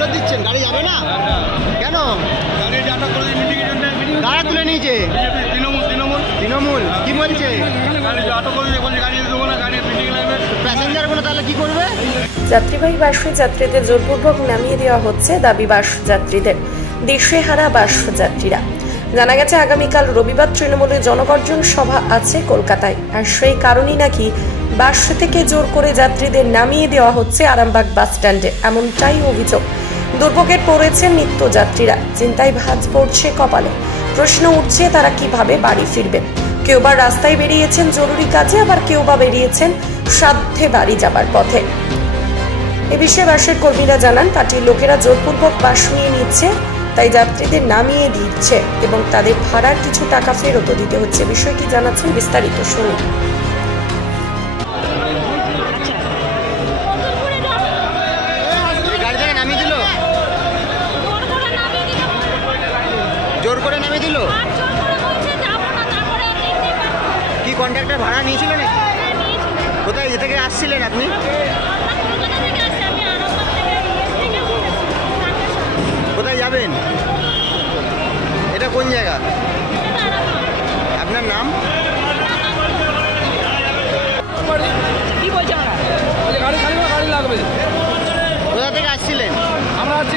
ফেরত দিচ্ছেন, গাড়ি যাবে না কেন? গাড়ি তুলে নিয়েছে তৃণমূল, কি বলছে? প্যাসেঞ্জারগুলো তাহলে কি করবে? যাত্রীবাহী বাসে যাত্রীদের জোরপূর্বক নামিয়ে দেওয়া হচ্ছে, দাবি বাস যাত্রীদের। দিশেহারা বাস যাত্রীরা। জানা গেছে আগামীকাল রবিবার তৃণমূলের জনগর্জন সভা আছে কলকাতায়, আর সেই কারণেই নাকি বাস থেকে জোর করে যাত্রীদের নামিয়ে দেওয়া হচ্ছে আরামবাগ বাস স্ট্যান্ডে, এমনটাই অভিযোগ। দুর্ভোগে পড়েছেন নিত্যযাত্রীরা, চিন্তায় ভাঁজ পড়ছে কপালে। প্রশ্ন উঠছে তারা কিভাবে বাড়ি ফিরবেন। কেউ বা রাস্তায় বেরিয়েছেন জরুরি কাজে, আবার কেউ বা বেরিয়েছেন সাধ্যে বাড়ি যাবার পথে। এ বিষয়ে বাসের কর্মীরা জানান, পার্টির লোকেরা জোরপূর্বক বাস নিয়ে নিচ্ছে, তাই যাত্রীদের নামিয়ে দিচ্ছে এবং তাদের ভাড়ার কিছু টাকা ফেরতও দিতে হচ্ছে। বিষয়টি জানাচ্ছেন বিস্তারিত শুনুন। জোর করে নামিয়ে দিল? কি কন্ট্রাক্টর ভাড়া নিয়েছিল নাকি? কোথায় থেকে আসছিলেন আপনি? কোথায় যাবেন? এটা কোন জায়গা? আপনার নাম? কি বলছে? গাড়ি লাগবে। কোথা থেকে আসছিলেন? আমরা আছি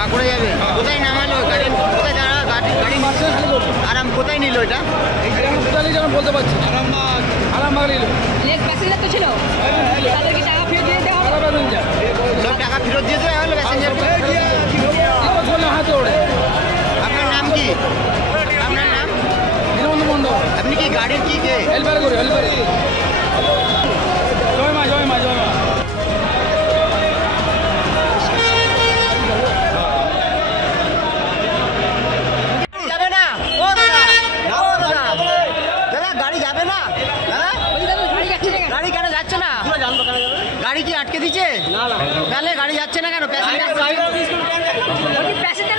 বাঁকুড়া যাবেন। কোথায় নামালো গাড়ি? কোথায় গাড়ি আরাম কোথায় নিল এটা? বলতে পারছি আরামবাগ নিল। প্যাসেঞ্জার তো ছিল, তাদেরকে টাকা ফেরত দিয়ে দেওয়া হলো। সব টাকা ফেরত দিয়ে দেওয়া হলো প্যাসেঞ্জারকে? হাতে ওড়ে। আপনার নাম কি? আপনার নাম? দীনবন্ধু মন্ডল। আপনি কি গাড়ির কি হেল্পার করি? জয় মা জয় মা জয় মা। গাড়ি কি আটকে দিচ্ছে? তাহলে গাড়ি যাচ্ছে না কেন? প্যাসেঞ্জার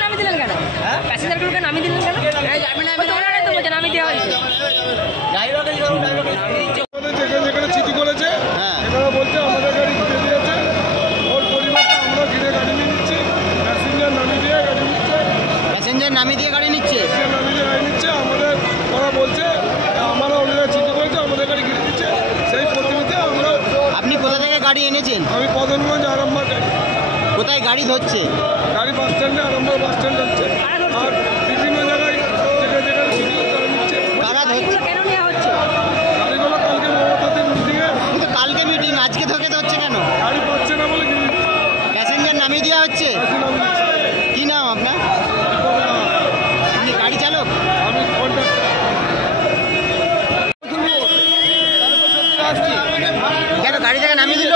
নামিয়ে দিলেন কেন? প্যাসেঞ্জারগুলোকে নামিয়ে দিলেন কেন? তো বলছে নামিয়ে দেওয়া হয়েছে। যেখানে চিঠি করেছে এনারা বলছে আমাদের গাড়ি ঘিরে দিয়েছে, ওর পরিবারটা আমরা ঘিরে গাড়ি নিয়ে নিচ্ছি, প্যাসেঞ্জার নামিয়ে দিয়ে গাড়ি নিচ্ছে। প্যাসেঞ্জার নামিয়ে দিয়ে গাড়ি নিচ্ছে? নামিয়ে দিয়ে গাড়ি নিচ্ছে। আমাদের ওরা বলছে আমরা ওনারা চিঠি করেছে, আমাদের গাড়ি ঘিরে দিচ্ছে। সেই প্রতিনিধি আমরা। আপনি কোথা থেকে গাড়ি এনেছেন? আমি কদমগঞ্জ আরামবাগ গাড়ি। কোথায় গাড়ি ধরছে? গাড়ি বাস স্ট্যান্ডে, আরামবাগ বাস স্ট্যান্ড হচ্ছে, আর বিভিন্ন জায়গায় যেখানে চিঠি তারা নিচ্ছে। কারা ধরছে? কেন নেওয়া হচ্ছে? গাড়িগুলো কালকে মমতাদের মিটিংয়ে। কিন্তু কালকে মিটিং, আজকে ধকে ধরছে কেন? গাড়ি পাচ্ছে না বলে ঘিরে দিচ্ছে। প্যাসেঞ্জার নামিয়ে দেওয়া হচ্ছে? কি নাম আপনার? আপনি গাড়ি চালক? আমি কন্ট্রাক্টর। কেন গাড়ি থেকে নামিয়ে দিল?